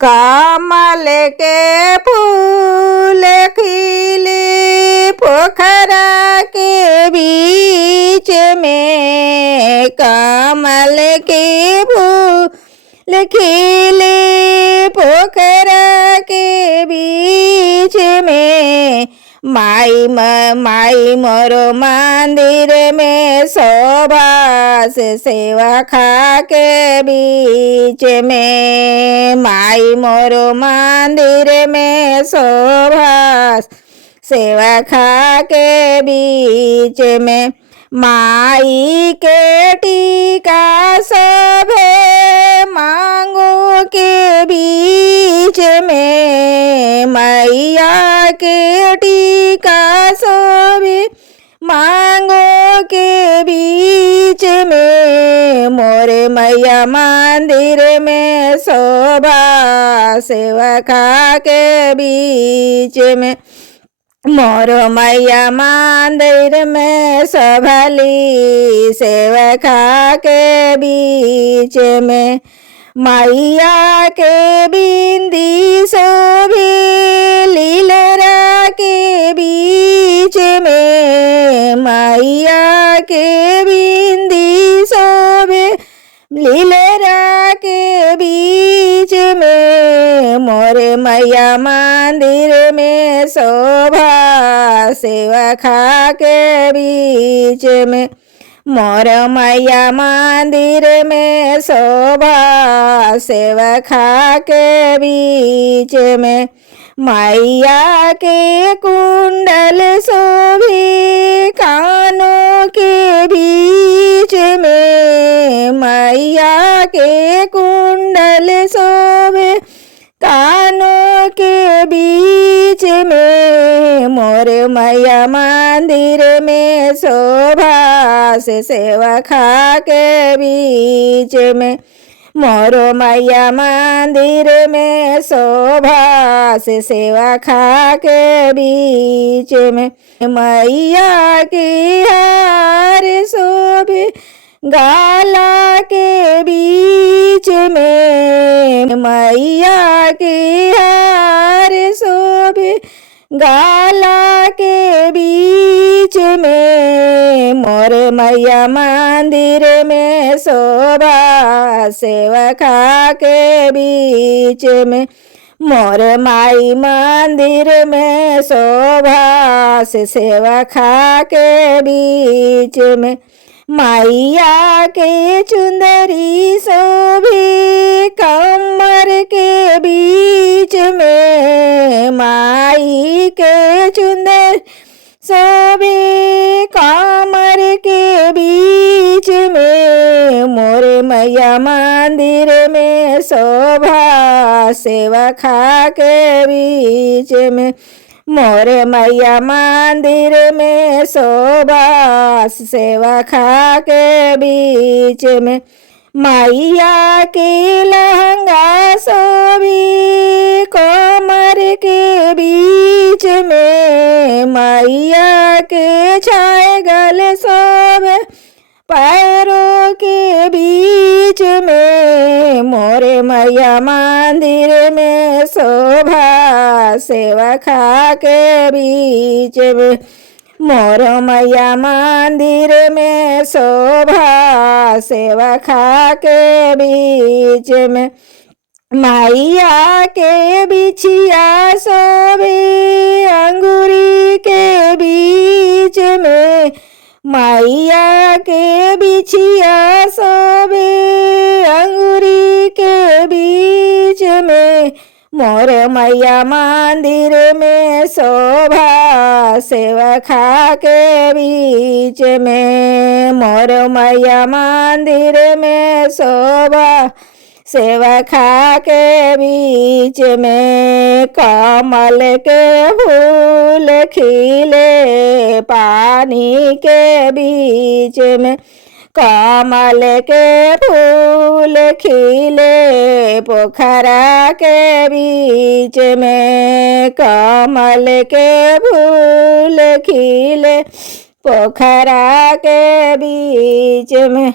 कमल के फूल खिले पोखरा के बीच में, कमल के फूल खिले पोखरा के बीच में, माई मोरो मंदिर में शोभास सेवा खा के बीच में, माई मोरो मंदिर में शोभास सेवा खा के बीच में, माई के टीका सभे मांगो के बीच में, मैया के टीका सभे मांगो के बीच में, मोरे मैया मंदिर में शोभा सेवा खा के बीच में, मोरो मैया मंदिर में शोभली सेवा खा के बीच में, मैया के बिंदी शोभे लीलरा के बीच में, मैया के बिंदी शोभे लीलरा के बीच में, मोरे मैया मंदिर में शोभा सेवा खा के बीच में, मोर मैया मंदिर में शोभा सेवा खा के बीच में, मैया के कुंडल शोभे कानों के बीच में, मैया के कुंडल शोभे कानों के बीच में, मोरे मैया मंदिर में शोभा से सेवा खा के बीच में, मोरो मैया मंदिर में शोभा से सेवा खा के बीच में, मैया की हार शोभे गाला के बीच में, मैया की हार शोभे गाला के बीच में, मोर मैया मंदिर में शोभा सेवा खा के बीच में, मोर माई मंदिर में शोभा सेवा खा के बीच में, मैया के चुंदरी शोभे कमर के बीच में, माई के चुंदर शोभे कमर के बीच में, मोरे मैया मंदिर में शोभा सेवा खा के बीच में, मोरे मैया मंदिर में शोभा सेवा खा के बीच में, मैया के लहंगा शोभे कमर के बीच में, मैया के छागल शोभे पैरों के बीच में, मोरे मैया मंदिर में शोभा सेवा खा के बीच में, मोर मैया मंदिर में शोभा सेवा खा के बीच में, मैया के बिछिया शोभे अंगूरी के बीच में, मैया के बिछिया शोभे अंगूरी के बीच में, मोर मैया मंदिर में शोभा सेवा खा के बीच में, मोर मैया मंदिर में शोभा सेवा खा के बीच में, कमल के फूल खिले पानी के बीच में, कमल के फूल खिले पोखरा के बीच में, कमल के फूल खिले पोखरा के बीच में।